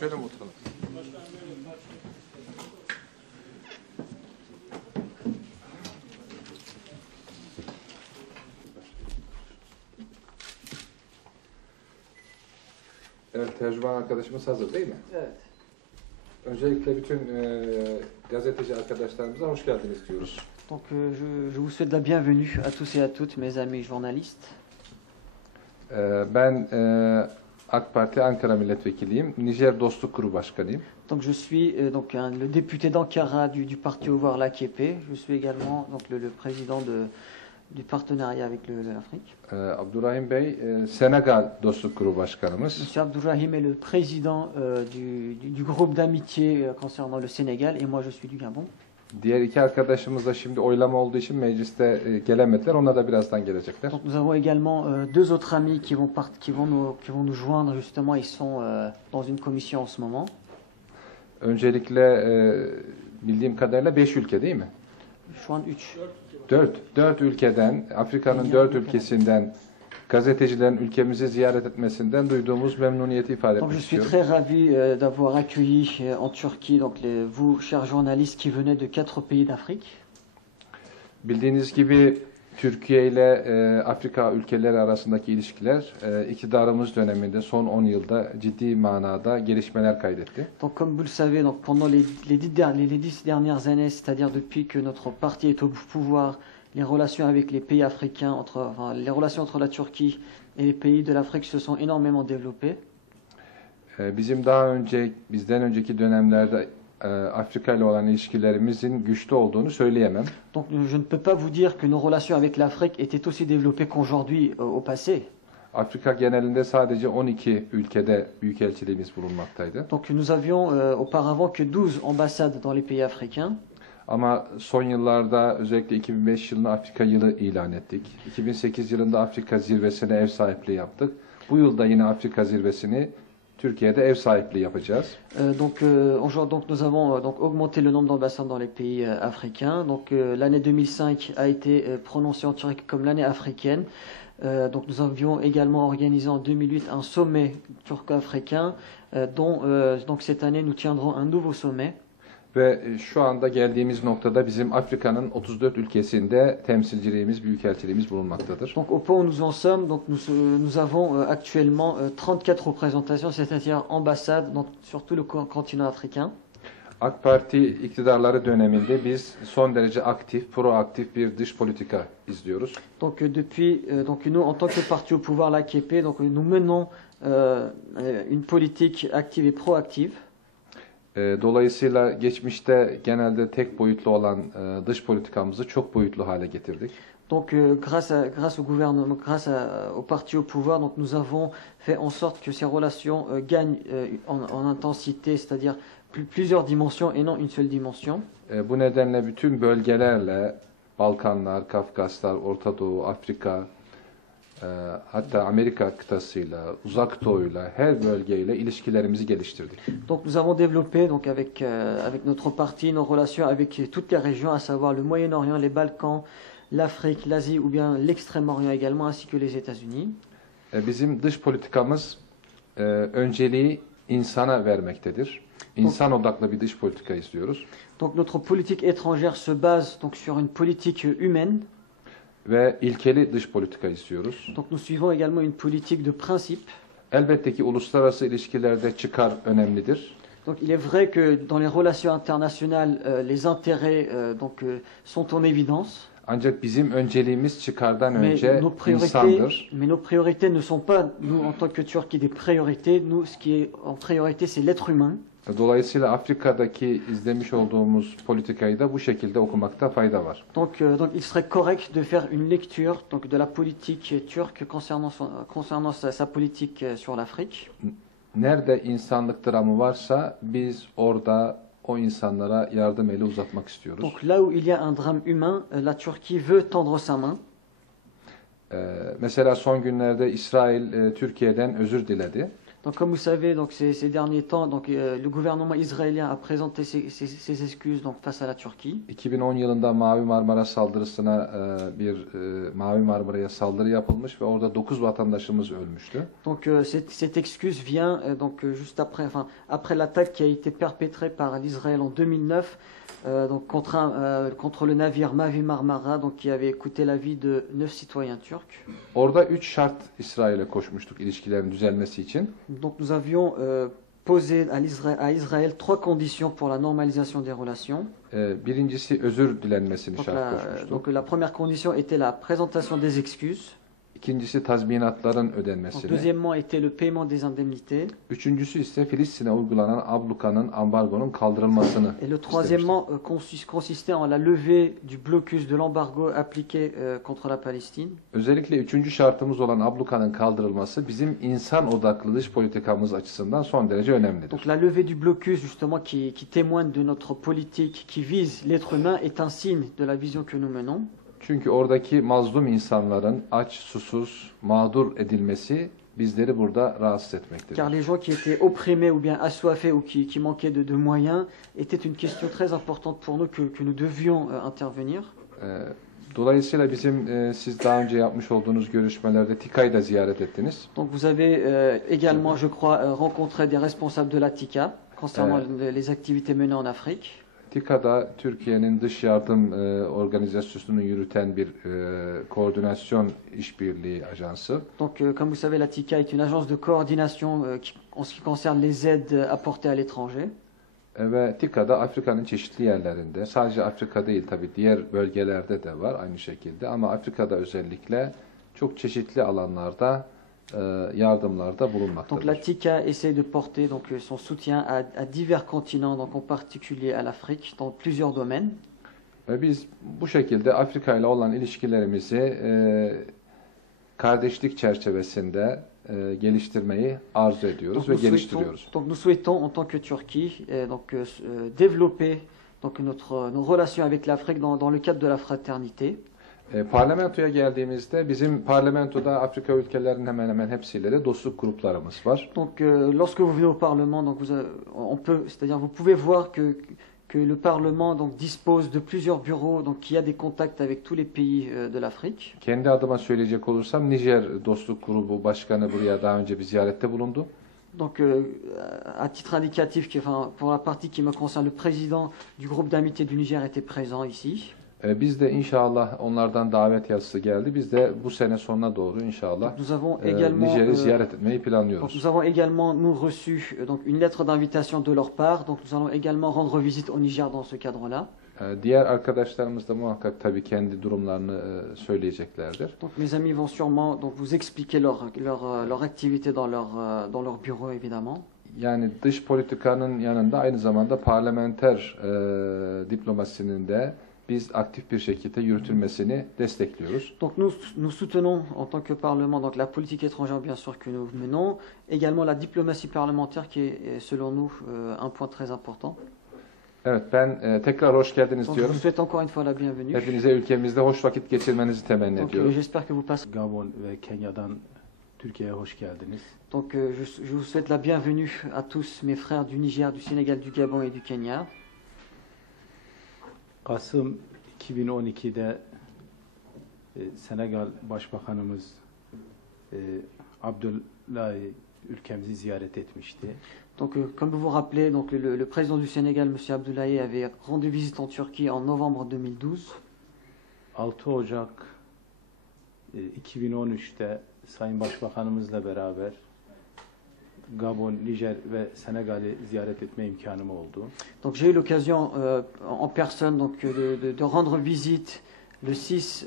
Şöyle mi oturalım? Evet, tercüman arkadaşımız hazır değil mi? Evet. Öncelikle bütün gazeteci arkadaşlarımıza hoş geldiniz diyoruz. Donc je vous souhaite la bienvenue à tous et à toutes mes amis journalistes. Ben AK Parti Ankara Milletvekiliyim. Nijer Dostluk Grubu Başkanıyım. Donc je suis le député d'Ankara du parti au pouvoir l'AKP. Je suis également donc le président du partenariat avec l'Afrique. Abdurrahim Bey Senegal Dostluk Grubu Başkanımız. Monsieur Abdourahim est le président du groupe d'amitié concernant le Sénégal et moi je suis du Gabon. Diğer iki arkadaşımız da şimdi oylama olduğu için mecliste gelemediler. Onlar da birazdan gelecekler. Donc nous avons également deux autres amis qui vont nous joindre justement. Ils sont dans une commission en ce moment. Öncelikle bildiğim kadarıyla 5 ülke değil mi? Şu an 3. 4 ülkeden, Afrika'nın 4 ülkesinden gazetecilerin ülkemizi ziyaret etmesinden duyduğumuz memnuniyeti ifade Donc etmek je suis istiyorum. très ravi d'avoir accueilli en Turquie donc vous, chers journalistes, qui venaient de 4 pays d'Afrique. Bildiğiniz gibi Türkiye ile Afrika ülkeleri arasındaki ilişkiler iktidarımız döneminde son 10 yılda ciddi manada gelişmeler kaydetti. Donc comme vous le savez, donc pendant les 10 dernières années, c'est-à-dire depuis que notre parti est au pouvoir, les relations avec les pays africains, les relations entre la Turquie et les pays de l'Afrique se sont énormément développées. Bizden önceki dönemlerde Afrika ile olan ilişkilerimizin güçlü olduğunu söyleyemem. Donc je ne peux pas vous dire que nos relations avec l'Afrique étaient aussi développées qu'aujourd'hui au passé. Afrika genelinde sadece 12 ülkede büyükelçiliğimiz bulunmaktaydı. Donc nous avions auparavant que 12 ambassades dans les pays africains. Ama son yıllarda özellikle 2005 yılında Afrika yılı ilan ettik. 2008 yılında Afrika zirvesine ev sahipliği yaptık. Bu yılda yine Afrika zirvesini Türkiye'de ev sahipliği yapacağız. Donc nous avons augmenté le nombre d'ambassades dans les pays africains. Donc l'année 2005 a été prononcée en Turquie comme l'année africaine. Donc nous avions également organisé en 2008 un sommet turco-africain dont donc cette année nous tiendrons un nouveau sommet. Ve şu anda geldiğimiz noktada bizim Afrika'nın 34 ülkesinde temsilciliğimiz, büyükelçiliğimiz bulunmaktadır. Donc au point où nous en sommes, donc nous avons actuellement 34 représentations, c'est-à-dire ambassades donc sur tout le continent africain. AK Parti iktidarları döneminde biz son derece aktif, proaktif bir dış politika izliyoruz. Donc donc nous en tant que parti au pouvoir l'AKP, donc nous menons une politique active et proactive. Dolayısıyla geçmişte genelde tek boyutlu olan dış politikamızı çok boyutlu hale getirdik. Donc grâce au gouvernement, au parti au pouvoir, donc nous avons fait en sorte que ces relations gagnent en intensité, c'est-à-dire plusieurs dimensions et non une seule dimension. Bu nedenle bütün bölgelerle Balkanlar, Kafkaslar, Orta Doğu, Afrika, hatta Amerika kıtasıyla, Uzak Doğu'yla, her bölgeyle ilişkilerimizi geliştirdik. Donc nous avons développé donc avec notre parti nos relations avec toutes les régions, à savoir le Moyen-Orient, les Balkans, l'Afrique, l'Asie ou bien l'Extrême-Orient également, ainsi que les États-Unis. Bizim dış politikamız önceliği insana vermektedir. İnsan odaklı bir dış politika izliyoruz. Donc notre politique étrangère se base donc sur une politique humaine. Ve ilkeli dış politika istiyoruz. Donc nous suivons également une politique de principe. Elbette ki uluslararası ilişkilerde çıkar önemlidir. Donc il est vrai que dans les relations internationales les intérêts sont en évidence. Ancak bizim önceliğimiz çıkardan önce insandır. Mais nos priorités ne sont pas nous en tant que Turquie des priorités. Nous ce qui est en priorité c'est l'être humain. Dolayısıyla Afrika'daki izlemiş olduğumuz politikayı da bu şekilde okumakta fayda var. Donc il serait correct de faire une lecture donc de la politique turque concernant sa politique sur l'Afrique. Nerede insanlık dramı varsa biz orada o insanlara yardım eli uzatmak istiyoruz. Donc là où il y a un drame humain, la Turquie veut tendre sa main. Mesela son günlerde İsrail Türkiye'den özür diledi. Donc comme vous savez, donc ces derniers temps, donc le gouvernement israélien a présenté ses excuses donc face à la Turquie. 2010 yılında Mavi Marmara saldırısına Mavi Marmara'ya saldırı yapılmış ve orada 9 vatandaşımız ölmüştü. Donc cette excuse vient donc juste après, enfin après l'attaque qui a été perpétrée par l'Israël en 2009, donc contre le navire Mavi Marmara, donc qui avait coûté la vie de 9 citoyens turcs. Orada 3 şart İsrail'e koşmuştuk ilişkilerin düzelmesi için. Donc nous avions posé à Israël 3 conditions pour la normalisation des relations. Birincisi özür dilenmesini Donc şart koşmuştuk. donc la première condition était la présentation des excuses. İkincisi tazminatların Donc, ödenmesini. deuxièmement était le paiement des indemnités. Üçüncüsü ise Filistin'e uygulanan ablukanın, ambargonun kaldırılmasını Et le troisièmement consistait en la levée du blocus de l'embargo appliqué contre la Palestine. Özellikle üçüncü şartımız olan ablukanın kaldırılması bizim insan odaklı dış politikamız açısından son derece önemlidir. Donc la levée du blocus justement qui témoigne de notre politique qui vise l'être humain est un signe de la vision que nous menons. Çünkü oradaki mazlum insanların aç, susuz, mağdur edilmesi bizleri burada rahatsız etmektedir. Car les gens qui étaient opprimés ou bien assoiffés ou qui manquaient de moyens était une question très importante pour nous que nous devions intervenir. Dolayısıyla bizim siz daha önce yapmış olduğunuz görüşmelerde TİKA'yı da ziyaret ettiniz. Donc vous avez également, je crois, rencontré des responsables de la TICA concernant les activités menées en Afrique. TİKA'da Türkiye'nin dış yardım organizasyonunu yürüten bir koordinasyon işbirliği ajansı. Donc comme vous savez, la TICA est une agence de coordination en ce qui concerne les aides apportées à l'étranger. Ve TİKA'da Afrika'nın çeşitli yerlerinde, sadece Afrika değil tabii diğer bölgelerde de var aynı şekilde ama Afrika'da özellikle çok çeşitli alanlarda yardımlarda bulunmaktadır. Donc la TICA essaie de porter donc son soutien à divers continents, donc en particulier à l'Afrique, dans plusieurs domaines. Ve biz bu şekilde Afrika ile olan ilişkilerimizi kardeşlik çerçevesinde geliştirmeyi arzu ediyoruz ve geliştiriyoruz. Donc nous souhaitons en tant que Turquie développer donc nos relations avec l'Afrique dans le cadre de la fraternité. Parlamentoya geldiğimizde bizim parlamentoda Afrika ülkelerinin hemen hemen hepsiyle de dostluk gruplarımız var. Donc lorsque vous venez au Parlement, donc c'est-à-dire vous pouvez voir que le Parlement donc dispose de plusieurs bureaux, donc qui a des contacts avec tous les pays de l'Afrique. Kendi adıma söyleyecek olursam Nijer Dostluk Grubu Başkanı buraya daha önce bir ziyarette bulundu. Donc à titre indicatif, pour la partie qui me concerne, le président du groupe d'amitié du Niger était présent ici. Biz de inşallah onlardan davet yazısı geldi. Biz de bu sene sonuna doğru inşallah Nijer'i ziyaret etmeyi planlıyoruz. Nous avons également reçu donc une lettre d'invitation de leur part. Donc nous allons également rendre visite au Niger dans ce cadre-là. Diğer arkadaşlarımız da muhakkak tabii kendi durumlarını söyleyeceklerdir. Donc mes amis vont sûrement donc vous expliquer leur activité dans leur bureau évidemment. Yani dış politikanın yanında aynı zamanda parlamenter diplomasinin de biz aktif bir şekilde yürütülmesini destekliyoruz. Donc nous soutenons en tant que Parlement donc la politique étrangère bien sûr que nous menons, également la diplomatie parlementaire qui est selon nous un point très important. Evet, ben tekrar hoş geldiniz donc, diyorum. Je vous souhaite encore une fois la bienvenue. Hepinize ülkemizde hoş vakit geçirmenizi temenni ediyorum. J'espère que vous passez. Gabon ve Kenya'dan Türkiye'ye hoş geldiniz. Donc je vous souhaite la bienvenue à tous mes frères du Niger, du Sénégal, du Gabon et du Kenya. Kasım 2012'de Senegal Başbakanımız Abdoulaye ülkemizi ziyaret etmişti. Donc comme vous vous rappelez, donc le président du Sénégal, M. Abdoulaye, avait rendu visite en Turquie en novembre 2012. 6 Ocak 2013'te Sayın Başbakanımızla beraber Gabon, Nijer ve Senegal'i ziyaret etme imkanım oldu. Donc j'ai eu l'occasion en personne donc de rendre visite le 6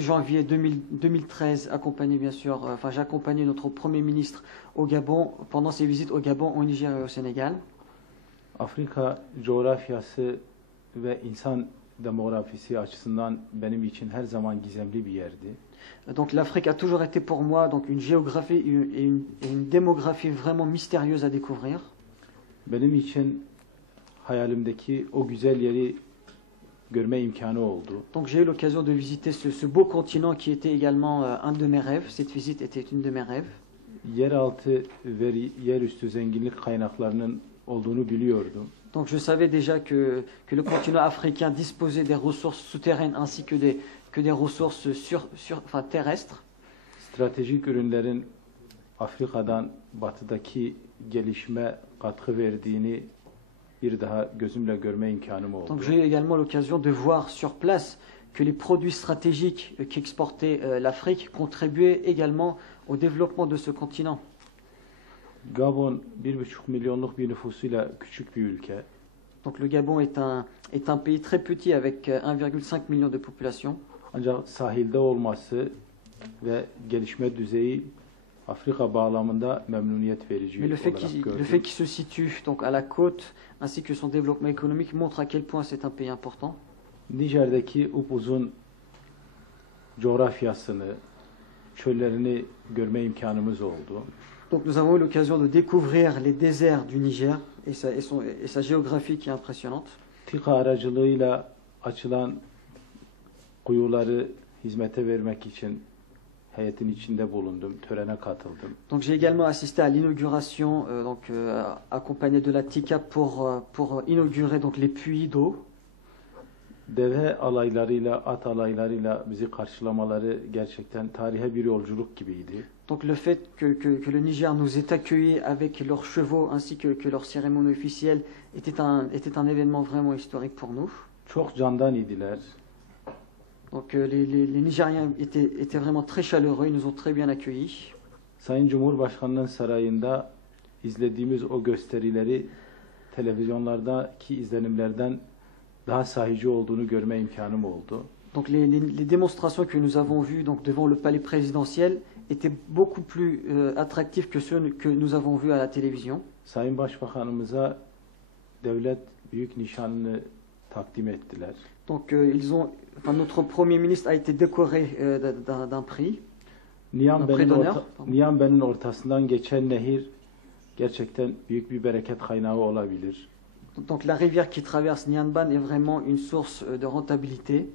janvier 2013, accompagné bien sûr, j'ai accompagné notre Premier ministre au Gabon pendant ses visites au Gabon, au Niger et au Sénégal. Afrika coğrafyası ve insan demografisi açısından benim için her zaman gizemli bir yerdi. Donc l'Afrique a toujours été pour moi donc une géographie et une démographie vraiment mystérieuse à découvrir. Benim için hayalimdeki o güzel yeri görme imkanı oldu. Donc j'ai eu l'occasion de visiter ce beau continent qui était également un de mes rêves. Cette visite était une de mes rêves. Yeraltı ve yerüstü zenginlik kaynaklarının olduğunu biliyordum. Donc je savais déjà que le continent africain disposait des ressources souterraines ainsi que des ressources enfin, terrestres. Stratejik ürünlerin Afrika'dan batıdaki gelişme katkı verdiğini bir daha gözümle görme imkanım oldu. Donc j'ai eu également l'occasion de voir sur place que les produits stratégiques qu'exportait l'Afrique contribuaient également au développement de ce continent. Gabon 1,5 milyonluk bir nüfusuyla küçük bir ülke. Donc le Gabon est un pays très petit avec 1,5 million de population. Ancak sahilde olması ve gelişme düzeyi Afrika bağlamında memnuniyet verici Mais le fait olarak qu'il gördüm. se situe donc à la côte ainsi que son développement économique montre à quel point c'est un pays important. Nijer'deki upuzun coğrafyasını, çöllerini görme imkanımız oldu. Donc nous avons eu l'occasion de découvrir les déserts du Niger et sa géographie qui est impressionnante. TİKA aracılığıyla açılan kuyuları hizmete vermek için heyetin içinde bulundum, törene katıldım. Donc j'ai également assisté à l'inauguration, accompagné de la TICA pour inaugurer donc les puits d'eau. Deve alaylarıyla, at alaylarıyla bizi karşılamaları gerçekten tarihe bir yolculuk gibiydi. Donc le fait que le Niger nous ait accueillis avec leurs chevaux ainsi que leur cérémonie officielle était un événement vraiment historique pour nous. Çok candan idiler. Donc les Nigériens étaient vraiment très chaleureux, ils nous ont très bien accueillis. Sayın Cumhurbaşkanı'nın sarayında izlediğimiz o gösterileri televizyonlardaki izlenimlerden daha sahici olduğunu görme imkanım oldu. Donc les démonstrations que nous avons vues donc devant le palais présidentiel étaient beaucoup plus attractives que ceux que nous avons vus à la télévision. Sayın Başbakanımıza devlet büyük nişanını takdim ettiler. Donc notre premier ministre a été décoré d'un prix. Niambe'nin ortasından geçen nehir gerçekten büyük bir bereket kaynağı olabilir. Donc la rivière qui traverse Niamban est vraiment une source de rentabilité,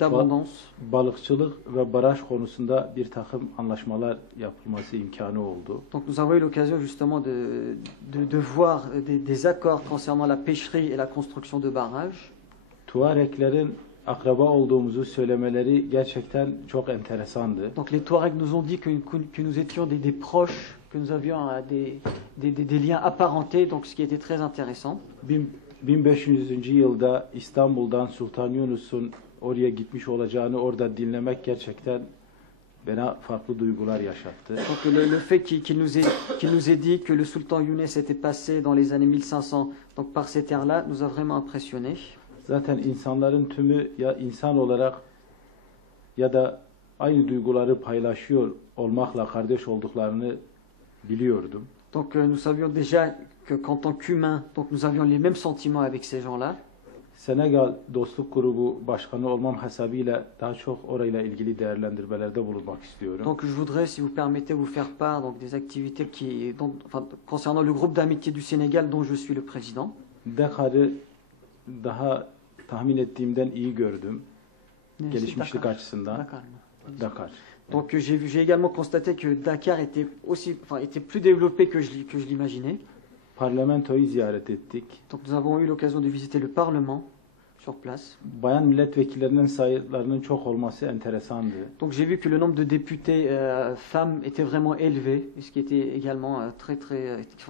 d'abondance. Balıkçılık ve baraj konusunda bir takım anlaşmalar yapılması imkanı oldu. Donc nous avons eu l'occasion justement de voir des accords concernant la pêcherie et la construction de barrages. Tuareglerin akraba olduğumuzu söylemeleri gerçekten çok enteresandı. Donc les Touaregs nous ont dit que nous étions des proches, que nous avions des liens apparentés, donc ce qui était très intéressant. 1500. yılda İstanbul'dan Sultan Yunus'un oraya gitmiş olacağını orada dinlemek gerçekten bana farklı duygular yaşattı. Donc le fait qu'il nous ait dit que le Sultan Younes était passé dans les années 1500 donc par ces terres-là nous a vraiment impressionnés. Zaten insanların tümü ya insan olarak ya da aynı duyguları paylaşıyor olmakla kardeş olduklarını biliyordum. Donc nous savions déjà qu'en tant qu'humains, donc nous avions les mêmes sentiments avec ces gens-là. Senegal Dostluk Grubu Başkanı olmam hasabıyla daha çok orayla ilgili değerlendirmelerde bulunmak istiyorum. Donc je voudrais, si vous permettez, vous faire part donc des activités concernant le groupe d'amitié du Sénégal dont je suis le président. Dakar'ı daha tahmin ettiğimden iyi gördüm. Gelişmişlik açısından. Dakar. Donc j'ai également constaté que Dakar était plus développé que je l'imaginais. Parlamentoyu ziyaret ettik. Donc nous avons eu l'occasion de visiter le Parlement sur place. Bayan milletvekillerinin sayılarının çok olması enteresandı. Donc j'ai vu que le nombre de députés femmes était vraiment élevé, ce qui était également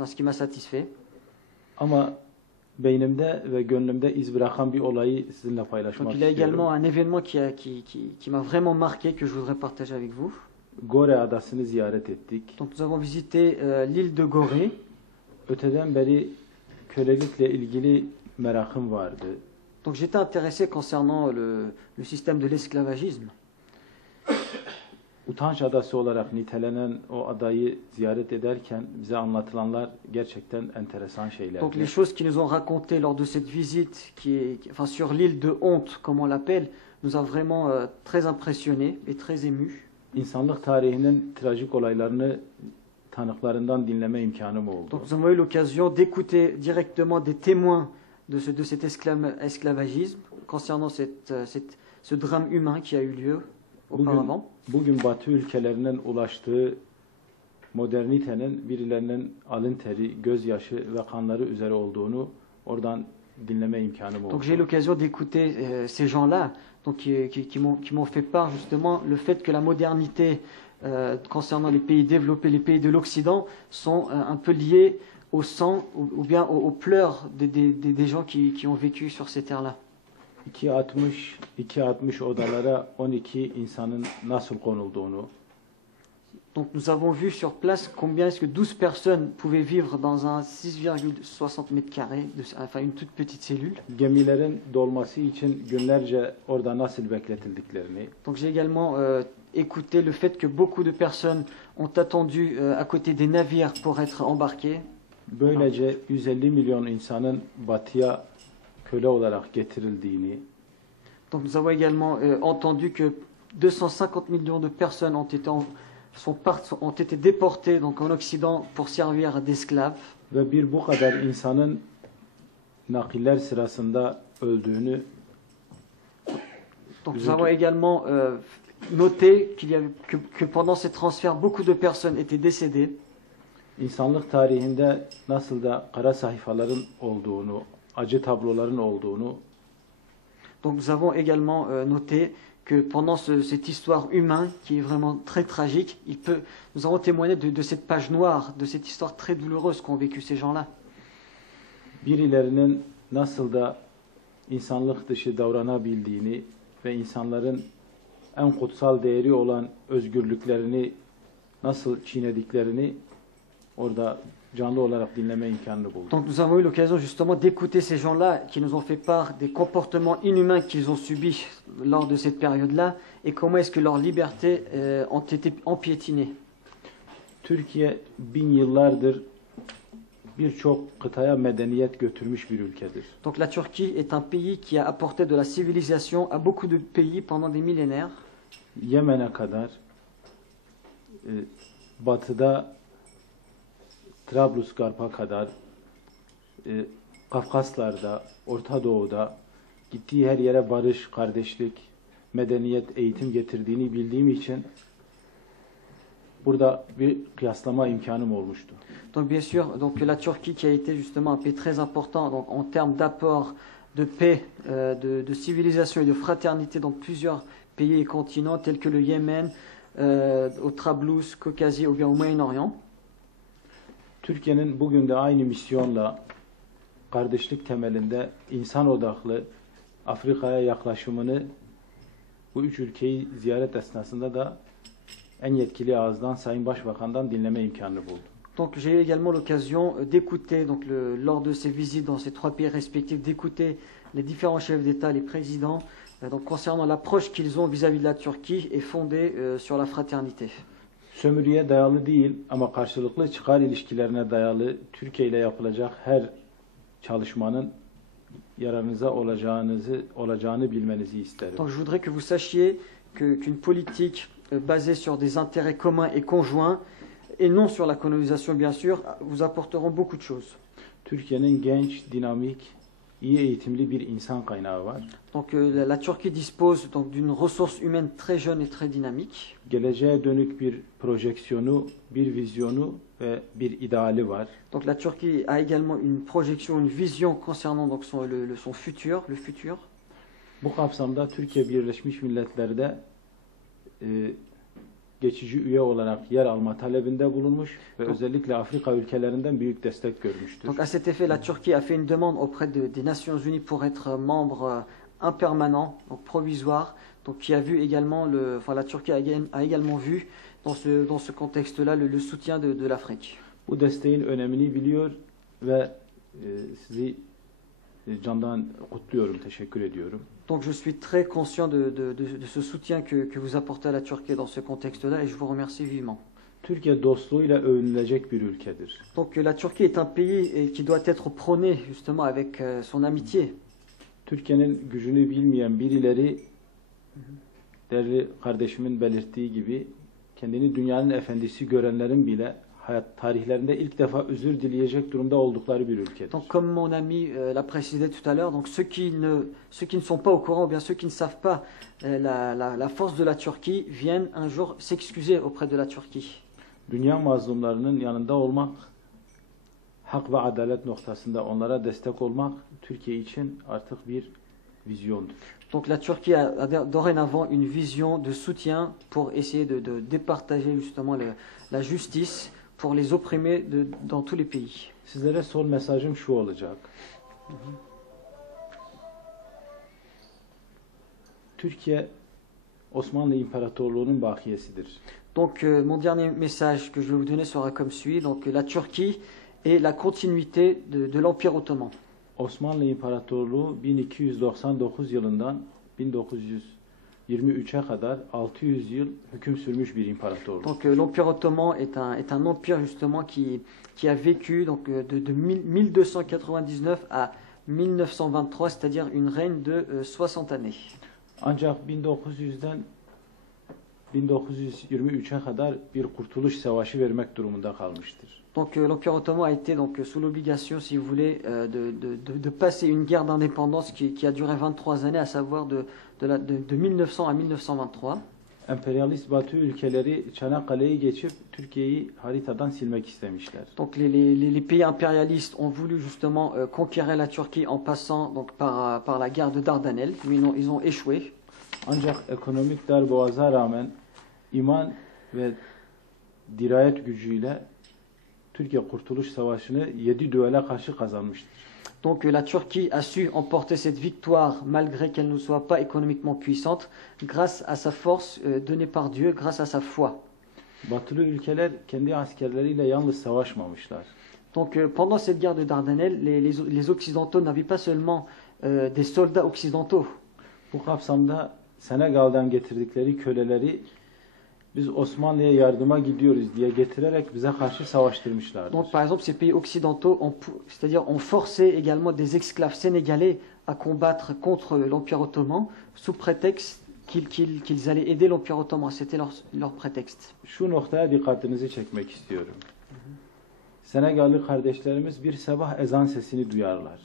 ce qui m'a satisfait. Ama beynimde ve gönlümde iz bırakan bir olayı sizinle paylaşmak Donc il y a istiyorum. également un événement qui m'a vraiment marqué que je voudrais partager avec vous. Gore Adası'nı ziyaret ettik. Donc nous avons visité l'île de Gorée. Öteden beri kölelikle ilgili merakım vardı. Donc j'étais intéressé concernant le système de l'esclavagisme. utanç adası olarak nitelenen o adayı ziyaret ederken bize anlatılanlar gerçekten enteresan Donc les şeylerdi. choses qui nous ont racontées lors de cette visite, enfin sur l'île de Honte, comme on l'appelle, nous a vraiment très impressionnés et très émus. İnsanlık tarihinin trajik olaylarını tanıklarından dinleme imkanım oldu. Donc nous avons eu l'occasion d'écouter directement des témoins de cet esclavagisme concernant ce drame humain qui a eu lieu auparavant. Bugün Batı ülkelerinin ulaştığı modernitenin birilerinin alın teri, gözyaşı ve kanları üzeri olduğunu oradan dinleme imkanım oldu. Donc j'ai eu l'occasion d'écouter ces gens-là, donc qui m'ont fait part justement le fait que la modernité concernant les pays développés, les pays de l'Occident, sont un peu liés au sang ou bien aux pleurs des gens qui ont vécu sur ces terres-là. 260 odalara 12 insanın nasıl konulduğunu, Donc nous avons vu sur place combien est-ce que 12 personnes pouvaient vivre dans un 6,60 mètres carrés, enfin une toute petite cellule. gemilerin dolması için günlerce orada nasıl bekletildiklerini, Donc j'ai également écouté le fait que beaucoup de personnes ont attendu à côté des navires pour être embarquées. böylece 150 milyon insanın batıya köle olarak getirildiğini, Donc nous avons également entendu que 250 millions de personnes ont été déportées donc en Occident pour servir d'esclaves. ve bir bu kadar insanın nakiller sırasında öldüğünü, Donc nous avons également noté que pendant ces transferts, beaucoup de personnes étaient décédées. insanlık tarihinde nasıl da kara sayfaların olduğunu, acı tabloların olduğunu, Donc nous avons également noté que pendant cette histoire humaine qui est vraiment très tragique, nous avons témoigné de cette page noire, de cette histoire très douloureuse qu'ont vécu ces gens-là. birilerinin nasıl da insanlık dışı davranabildiğini ve insanların en kutsal değeri olan özgürlüklerini nasıl çiğnediklerini orada canlı olarak dinleme imkanını bulduk. Donc nous avons eu l'occasion justement d'écouter ces gens-là qui nous ont fait part des comportements inhumains qu'ils ont subis lors de cette période-là et comment est-ce que leurs libertés ont été empiétinées. Türkiye 1000 yıllardır birçok kıtaya medeniyet götürmüş bir ülkedir. Donc la Turquie est un pays qui a apporté de la civilisation à beaucoup de pays pendant des millénaires. Yemen'e kadar, batıda Trablusgarp'a kadar, Kafkaslar'da, Orta Doğu'da gittiği her yere barış, kardeşlik, medeniyet, eğitim getirdiğini bildiğim için burada bir kıyaslama imkanım olmuştu. Donc bien sûr, donc la Turquie qui a été justement un pays très important donc en termes d'apport de paix, de civilisation et de fraternité dans plusieurs pays et continents tels que le Yémen, au Trablus, Caucasie ou bien au Moyen-Orient. Türkiye'nin bugün de aynı misyonla kardeşlik temelinde insan odaklı Afrika'ya yaklaşımını bu üç ülkeyi ziyaret esnasında da en yetkili ağızdan Sayın Başbakan'dan dinleme imkanı buldum. Donc j'ai eu également l'occasion d'écouter donc lors de ces visites dans ces trois pays respectifs d'écouter les différents chefs d'État, les présidents donc concernant l'approche qu'ils ont vis-à-vis de la Turquie et fondée sur la fraternité. Sömürüye dayalı değil ama karşılıklı çıkar ilişkilerine dayalı Türkiye ile yapılacak her çalışmanın yararınıza olacağını bilmenizi isterim. Donc je voudrais que vous sachiez qu'une politique basée sur des intérêts communs et conjoints et non sur la colonisation bien sûr vous apporteront beaucoup de choses. Türkiye'nin genç, dinamik, iyi eğitimli bir insan kaynağı var. Donc la Turquie dispose donc d'une ressource humaine très jeune et très dynamique. Geleceğe dönük bir projeksiyonu, bir vizyonu ve bir ideali var. Donc la Turquie a également une projection, une vision concernant donc son futur, le futur. Bu kapsamda Türkiye Birleşmiş Milletler'de geçici üye olarak yer alma talebinde bulunmuş ve özellikle Afrika ülkelerinden büyük destek görmüştür. Donc à cet effet, la Turquie a fait une demande auprès des Nations Unies pour être membre impermanent, donc provisoire, donc qui a vu également la Turquie a également vu dans ce contexte-là le soutien de l'Afrique. Bu desteğin önemini biliyor ve sizi candan kutluyorum, teşekkür ediyorum. Donc je suis très conscient de ce soutien que vous apportez à la Turquie dans ce contexte-là et je vous remercie vivement. Türkiye dostluğuyla övünülecek bir ülkedir. Donc la Turquie est un pays qui doit être prôné justement avec son amitié. Türkiye'nin gücünü bilmeyen birileri, değerli kardeşimin belirttiği gibi, kendini dünyanın efendisi görenlerin bile hayat tarihlerinde ilk defa özür dileyecek durumda oldukları bir ülkedir. Donc comme mon ami l'a précisé tout à l'heure, donc ceux qui ne sont pas au courant ou bien ceux qui ne savent pas la force de la Turquie viennent un jour s'excuser auprès de la Turquie. Dünya mazlumlarının yanında olmak, hak ve adalet noktasında onlara destek olmak Türkiye için artık bir vizyondur. Donc la Turquie a dorénavant une vision de soutien pour essayer de départager justement la justice pour les opprimés dans tous les pays. Sizlere son mesajım şu olacak. Türkiye Osmanlı İmparatorluğu'nun bakiyesidir. Donc mon dernier message que je vais vous donner sera comme suit. Donc la Turquie est la continuité de l'Empire ottoman. Osmanlı İmparatorluğu 1299 yılından 1923'e kadar 600 yıl hüküm sürmüş bir imparatorluk. Donc l'Empire ottoman est un empire justement qui a vécu donc de 1299 à 1923, c'est-à-dire une règne de 60 années. Ancak 1900'den 1923'e kadar bir kurtuluş savaşı vermek durumunda kalmıştır. Donc l'Empire ottoman a été donc sous l'obligation, si vous voulez, de passer une guerre d'indépendance qui a duré 23 années, à savoir de 1900 à 1923. Emperyalist Batı ülkeleri Çanakkale'yi geçip Türkiye'yi haritadan silmek istemişler. Donc les pays impérialistes ont voulu justement conquérir la Turquie en passant donc par la guerre de Dardanelles, mais ils ont échoué. Ancak ekonomik darboğaza rağmen iman ve dirayet gücüyle Türkiye Kurtuluş Savaşı'nı 7 düele karşı kazanmıştır. Donc la Turquie a su emporter cette victoire malgré qu'elle ne soit pas économiquement puissante grâce à sa force donnée par Dieu, grâce à sa foi. Batılı ülkeler kendi askerleriyle yalnız savaşmamışlar. Donc pendant cette guerre de Dardanelles, les Occidentaux n'avaient pas seulement des soldats occidentaux. Bu kapsamda Senegal'dan getirdikleri köleleri biz Osmanlı'ya yardıma gidiyoruz diye getirerek bize karşı savaştırmışlardır. Donc par exemple ces pays occidentaux c'est-à-dire ont forcé également des esclaves sénégalais à combattre contre l'Empire ottoman sous prétexte qu'ils allaient aider l'Empire ottoman. C'était leur prétexte. Şu noktaya dikkatinizi çekmek istiyorum. Senegalli kardeşlerimiz bir sabah ezan sesini duyarlar.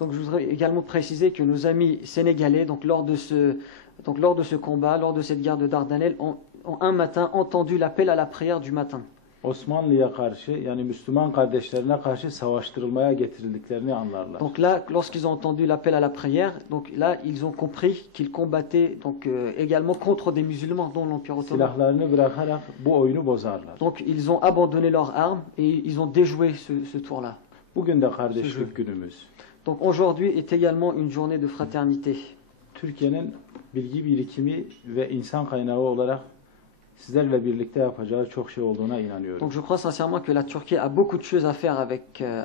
Donc je voudrais également préciser que nos amis sénégalais, donc lors de ce combat, lors de cette guerre de Dardanelles, ont un matin entendu l'appel à la prière du matin. Osmanlı'ya karşı yani Müslüman kardeşlerine karşı savaştırılmaya getirildiklerini anlarlar. Donc là, lorsqu'ils ont entendu l'appel à la prière, donc là ils ont compris qu'ils combattaient donc également contre des musulmans dont l'Empire ottoman. Silahlarını bırakarak bu oyunu bozarlar. Donc ils ont abandonné leurs armes et ils ont déjoué ce tour-là. Bugün de kardeşlik günümüz. Donc aujourd'hui est également une journée de fraternité. Türkiye'nin bilgi birikimi ve insan kaynağı olarak sizlerle birlikte yapacağı çok şey olduğuna inanıyorum. Donc je crois sincèrement que la Turquie a beaucoup de choses à faire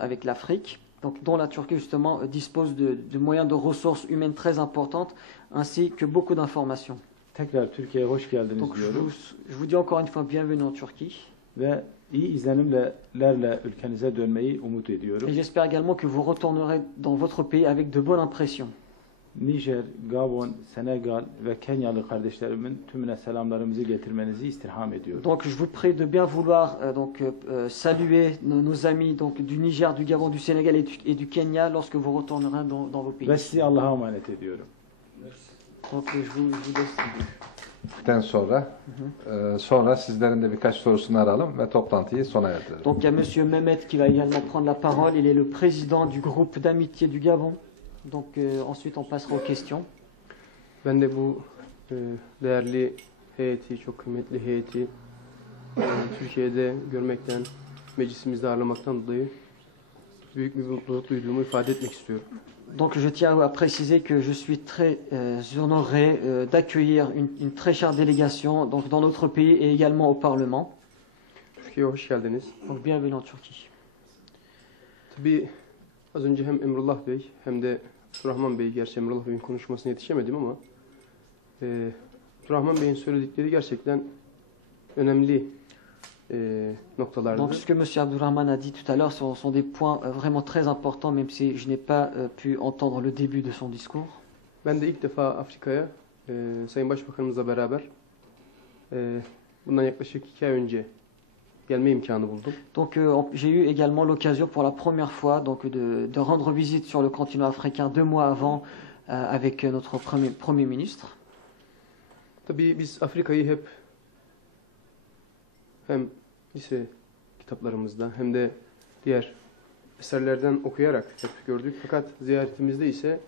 avec l'Afrique, donc dont la Turquie justement dispose de moyens de ressources humaines très importantes, ainsi que beaucoup d'informations. Tekrar Türkiye'ye hoş geldiniz Donc diyorum. je vous dis encore une fois bienvenue en Turquie. Ve iyi izlenimlerle ülkenize dönmeyi umut ediyorum. Et j'espère également que vous retournerez dans votre pays avec de bonnes impressions. Nijer, Gabon, Senegal ve Kenyalı kardeşlerimin tümüne selamlarımızı getirmenizi istirham ediyorum. Donc je vous prie de bien vouloir saluer nos amis donc du Niger, du Gabon, du Sénégal et du Kenya lorsque vous retournerez dans vos pays. Ve sizi Allah'a emanet ediyorum. Donc je vous laisse. Sonra sizlerin de birkaç sorusunu alalım ve toplantıyı sona erdirelim. Donc il y a Monsieur Mehmet qui va également prendre la parole. Il est le président du groupe d'amitié du Gabon. Donc ensuite on passera aux questions. Ben de bu değerli heyeti, çok kıymetli heyeti Türkiye'de görmekten, meclisimizde ağırlamaktan dolayı büyük bir mutluluk duyduğumu ifade etmek istiyorum. Donc je tiens à préciser que je suis très honoré d'accueillir une très chère délégation donc dans notre pays et également au Parlement. Türkiye'ye hoş geldiniz. Donc bienvenue en Turquie. Tabii az önce hem Emrullah Bey hem de Abdurrahman Bey, gerçi Emrullah Bey'in konuşmasına yetişemedim ama Abdurrahman Bey'in söyledikleri gerçekten önemli noktalardı. Donc ce que M. Abdurrahman a dit tout à l'heure sont des points vraiment très importants, même si je n'ai pas pu entendre le début de son discours. Ben de ilk defa Afrika'ya Sayın Başbakanımızla beraber bundan yaklaşık 2 ay önce gelme imkanı buldum. Donc j'ai eu également l'occasion pour la première fois donc, de rendre visite sur le continent africain 2 mois avant avec notre premier ministre. Tabii biz Afrika'yı hep hem lise kitaplarımızda hem de diğer eserlerden okuyarak hep gördük. Fakat ziyaretimizde ise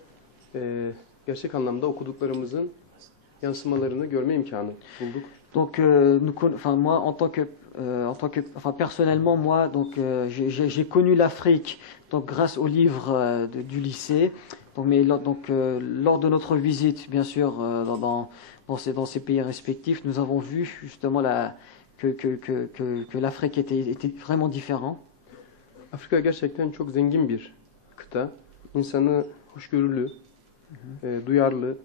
gerçek anlamda okuduklarımızın yansımalarını görme imkanı bulduk. Donc moi enfin personnellement moi donc j'ai connu l'Afrique donc grâce aux livres du lycée. Donc lors de notre visite bien sûr dans ces pays respectifs, nous avons vu justement que l'Afrique était vraiment différent. Afrika gerçekten çok zengin bir kıta. İnsanı hoşgörülü, duyarlı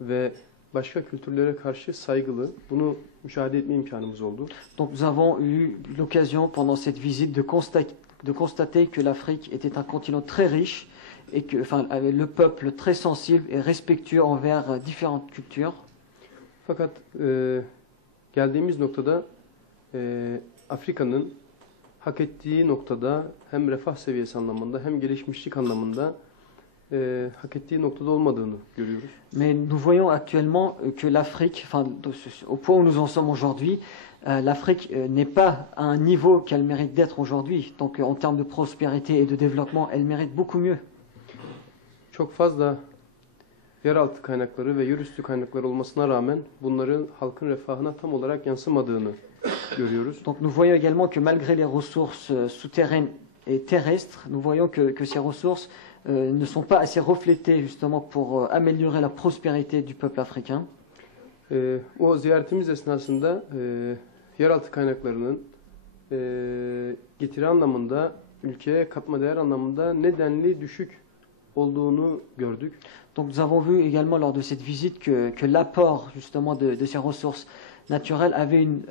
ve başka kültürlere karşı saygılı. Bunu müşahede etme imkanımız oldu. Donc nous avons eu l'occasion pendant cette visite de constater que l'Afrique était un continent très riche et que avait le peuple très sensible et respectueux envers différentes cultures. Fakat geldiğimiz noktada Afrika'nın hak ettiği noktada hem refah seviyesi anlamında hem gelişmişlik anlamında hak ettiği noktada olmadığını görüyoruz. Mais nous voyons actuellement que l'Afrique, au point où nous en sommes aujourd'hui, l'Afrique n'est pas à un niveau qu'elle mérite d'être aujourd'hui. Donc en termes de prospérité et de développement, elle mérite beaucoup mieux. Çok fazla yeraltı kaynakları ve yerüstü kaynakları olmasına rağmen bunların halkın refahına tam olarak yansımadığını görüyoruz. Donc nous voyons également que malgré les ressources souterraines et terrestres, nous voyons que ces ressources ne sont pas assez reflétées justement pour améliorer la prospérité du peuple africain. O ziyaretimiz esnasında yeraltı kaynaklarının getiri anlamında, ülkeye katma değer anlamında nedenli düşük olduğunu gördük. Donc nous avons vu également lors de cette visite que l'apport justement de ces ressources naturelles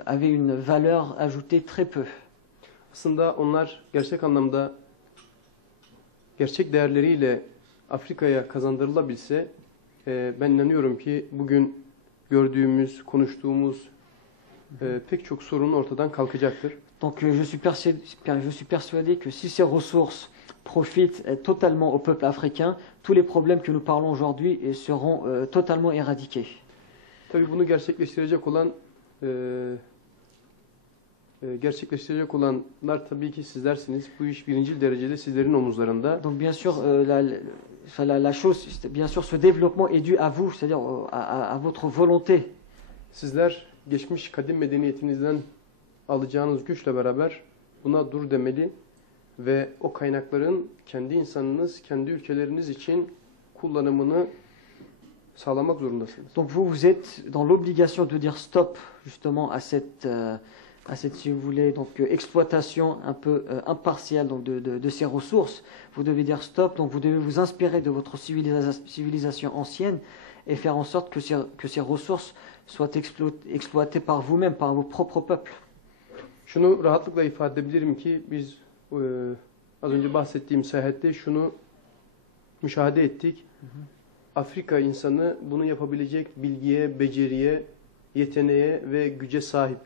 avait une valeur ajoutée très peu. Aslında onlar gerçek anlamda gerçek değerleriyle Afrika'ya kazandırılabilse ben inanıyorum ki bugün gördüğümüz, konuştuğumuz pek çok sorun ortadan kalkacaktır. Donc je suis persuadé que si ces ressources profitent totalement au peuple africain, tous les problèmes que nous parlons aujourd'hui seront totalement éradiqués. Tabii bunu gerçekleştirecek olanlar tabii ki sizlersiniz. Bu iş birincil derecede sizlerin omuzlarında. Donc bien sûr la chose bien sûr ce développement est dû à vous, c'est-à-dire à votre volonté. Sizler geçmiş kadim medeniyetinizden alacağınız güçle beraber buna dur demeli ve o kaynakların kendi insanınız, kendi ülkeleriniz için kullanımını sağlamak zorundasınız. Donc vous êtes dans l'obligation de dire stop justement à cette si vous voulez donc exploitation un peu impartiale donc de ces ressources. Vous devez dire stop, donc vous devez vous inspirer de votre civilisation ancienne et faire en sorte que ces ressources soient exploitées par vous-même, par vos propres peuples. Şunu rahatlıkla ifade edebilirim ki biz az önce bahsettiğim seyahatte şunu müşahede ettik. Afrika insanı bunu yapabilecek bilgiye, beceriye, yeteneğe ve güce sahip.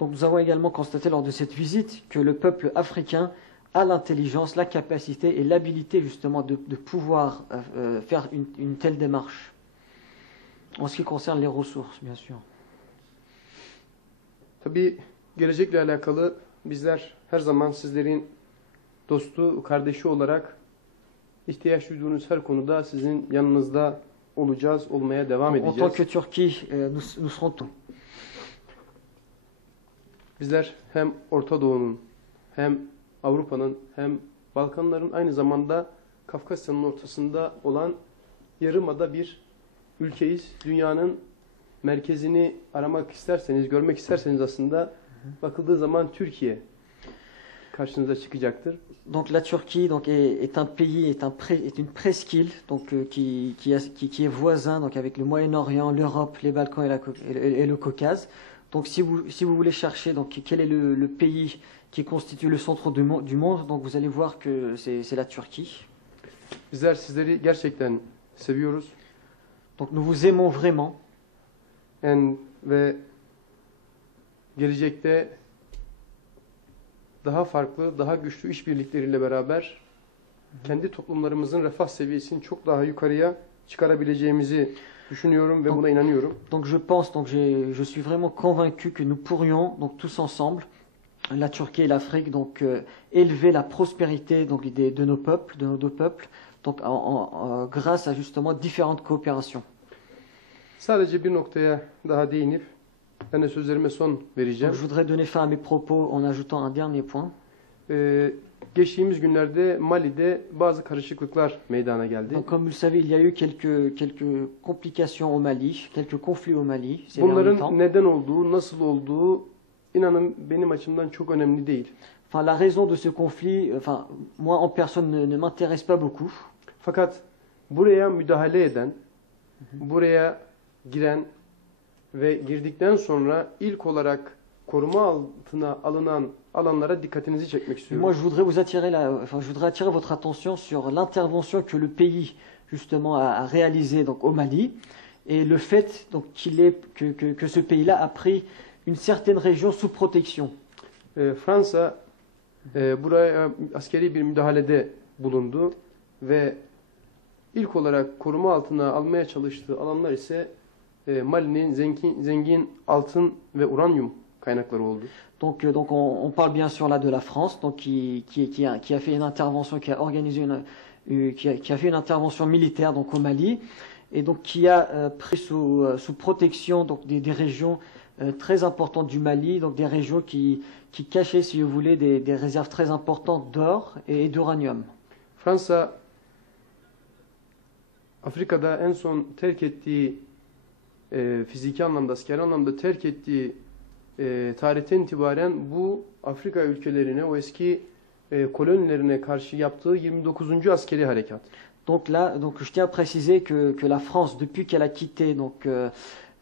Donc nous avons également constaté lors de cette visite que le peuple africain a l'intelligence, la capacité et l'habilité justement de pouvoir faire une telle démarche. En ce qui concerne les ressources, bien sûr. Tabii gelecekle alakalı bizler her zaman sizlerin dostu, kardeşi olarak ihtiyaç duyduğunuz her konuda sizin yanınızda olacağız, olmaya devam En tant edeceğiz. que Turquie, nous serons tout. Bizler hem Orta Doğu'nun, hem Avrupa'nın, hem Balkanların aynı zamanda Kafkasya'nın ortasında olan yarımada bir ülkeyiz. Dünyanın merkezini aramak isterseniz, görmek isterseniz aslında bakıldığı zaman Türkiye karşınıza çıkacaktır. Donc la Turquie donc est un pays, est une presqu'île donc qui est voisin donc avec le Moyen-Orient, l'Europe, les Balkans et le Caucase. Donc si vous voulez chercher donc quel est le pays qui constitue le centre du monde, donc vous allez voir que c'est la Turquie. Bizler sizleri gerçekten seviyoruz. Donc nous vous aimons vraiment. Ve gelecekte daha farklı, daha güçlü işbirlikleriyle beraber kendi toplumlarımızın refah seviyesini çok daha yukarıya çıkarabileceğimizi düşünüyorum ve buna inanıyorum. Donc je pense, donc je suis vraiment convaincu que nous pourrions donc tous ensemble, la Turquie et l'Afrique, donc élever la prospérité donc de nos peuples, de nos deux peuples, donc grâce à justement différentes coopérations. Sadece bir noktaya daha değinip ben de sözlerime son vereceğim. Donc, je voudrais donner fin à mes propos en ajoutant un dernier point. Geçtiğimiz günlerde Mali'de bazı karışıklıklar meydana geldi. Donc, comme vous le savez, il y a eu quelques complications au Mali, quelques conflits au Mali ces derniers Bunların temps. neden olduğu, nasıl olduğu inanın benim açımdan çok önemli değil. Enfin, la raison de ce conflit, enfin, moi en personne ne m'intéresse pas beaucoup. Fakat buraya müdahale eden, buraya giren ve girdikten sonra ilk olarak koruma altına alınan alanlara dikkatinizi çekmek Et istiyorum. moi, je voudrais je voudrais attirer votre attention sur l'intervention que le pays justement a réalisée donc au Mali et le fait donc que ce pays-là a pris une certaine région sous protection. Fransa buraya askeri bir müdahalede bulundu ve ilk olarak koruma altına almaya çalıştığı alanlar ise Mali'nin zengin altın ve uranyum kaynakları oldu. Donc on parle bien sûr là de la France, donc qui a fait une intervention, qui a organisé qui a fait une intervention militaire donc au Mali et donc qui a pris sous protection donc des régions très importantes du Mali, donc des régions qui cachaient, si vous voulez, des réserves très importantes d'or et d'uranium. Fransa Afrika'da en son terk ettiği fiziki anlamda, askeri anlamda terk ettiği tarihten itibaren bu Afrika ülkelerine, o eski kolonilerine karşı yaptığı 29. askeri harekat. Donc là, donc je tiens à préciser que la France, depuis qu'elle a quitté, donc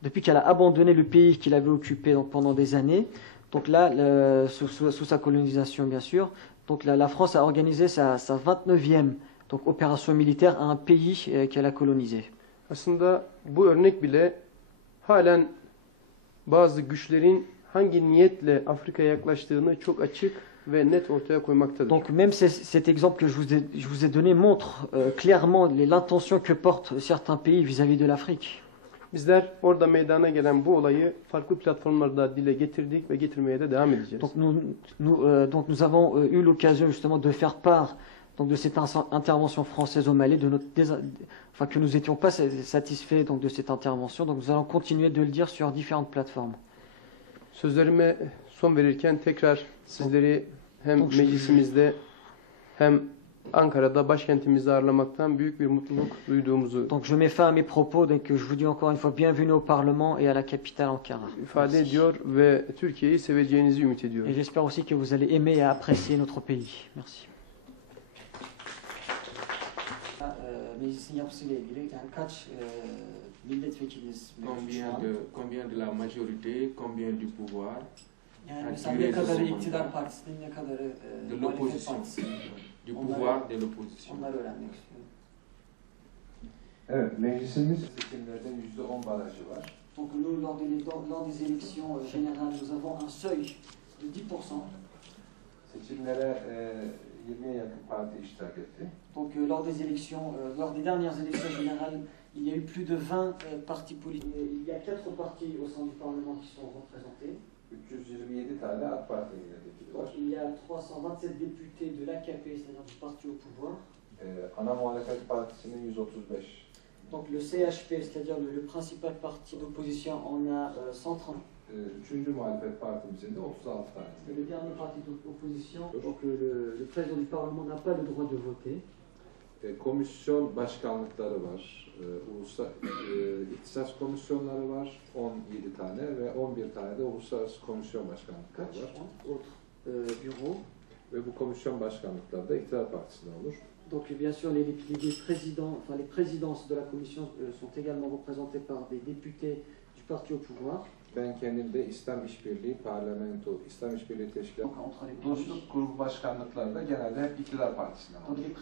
depuis qu'elle a abandonné le pays qu'il avait occupé donc pendant des années, donc là sous sa colonisation bien sûr, donc la France a organisé sa 29e donc opération militaire à un pays qu'elle a colonisé. Aslında bu örnek bile halen bazı güçlerin hangi niyetle Afrika'ya yaklaştığını çok açık ve net ortaya koymaktadır. Donc même cet exemple que je vous ai donné montre clairement l'intention que portent certains pays vis-à-vis de l'Afrique. Bizler orada meydana gelen bu olayı farklı platformlarda dile getirdik ve getirmeye de devam edeceğiz. Donc nous avons eu l'occasion justement de faire part donc de cette intervention française au Mali, que nous n'étions pas satisfaits donc de cette intervention, donc nous allons continuer de le dire sur différentes plateformes. Sözlerime son verirken tekrar sizleri hem meclisimizde hem Ankara'da başkentimizde ağırlamaktan büyük bir mutluluk duyduğumuzu Donc je mets fin à mes propos, donc je vous dis encore une fois bienvenue au Parlement et à la capitale Ankara. ifade ediyor ve Türkiye'yi seveceğinizi ümit ediyorum. Et j'espère aussi que vous allez aimer et apprécier notre pays. Merci. Meclisin yapısıyla ilgili yani kaç milletvekiliyiz? Combien de la majorité, combien du pouvoir? Yani mesela ne kadarı iktidar partisinin, ne kadarı muhalefet partisinin? Du pouvoir de l'opposition. Onları öğrenmek istiyorum. Evet, meclisimiz seçimlerden %10 barajı var. Donc nous, lors des élections générales, nous avons un seuil de 10%. Seçimlere 20'ye yakın parti iştirak etti. Donc lors des élections, lors des dernières élections générales, il y a eu plus de 20 partis politiques. Il y a 4 partis au sein du Parlement qui sont représentés. 327 tane AK Parti milletvekili var. Il y a 327 députés de l'AKP, c'est-à-dire du parti au pouvoir. Ana muhalefet partisinin 135. Donc le CHP, c'est-à-dire le principal parti d'opposition, en a 130. Üçüncü muhalefet partimizin de 36 tane. Le dernier parti d'opposition, donc le président du Parlement n'a pas le droit de voter. Komisyon başkanlıkları var. İhtisas komisyonları var. 17 tane ve 11 tane de uluslararası komisyon başkanlıkları var. Autre bureau. Ve bu komisyon başkanlıkları da iktidar partisinde olur. Donc bien sûr, les présidences de la commission sont également représentées par des députés du parti au pouvoir. Ben kendim de İslam İşbirliği Parlamento, İslam İşbirliği Teşkilatı Donc entre les Dostluk Kurulu başkanlıkları da genelde hep iktidar partisinden olur. Donc les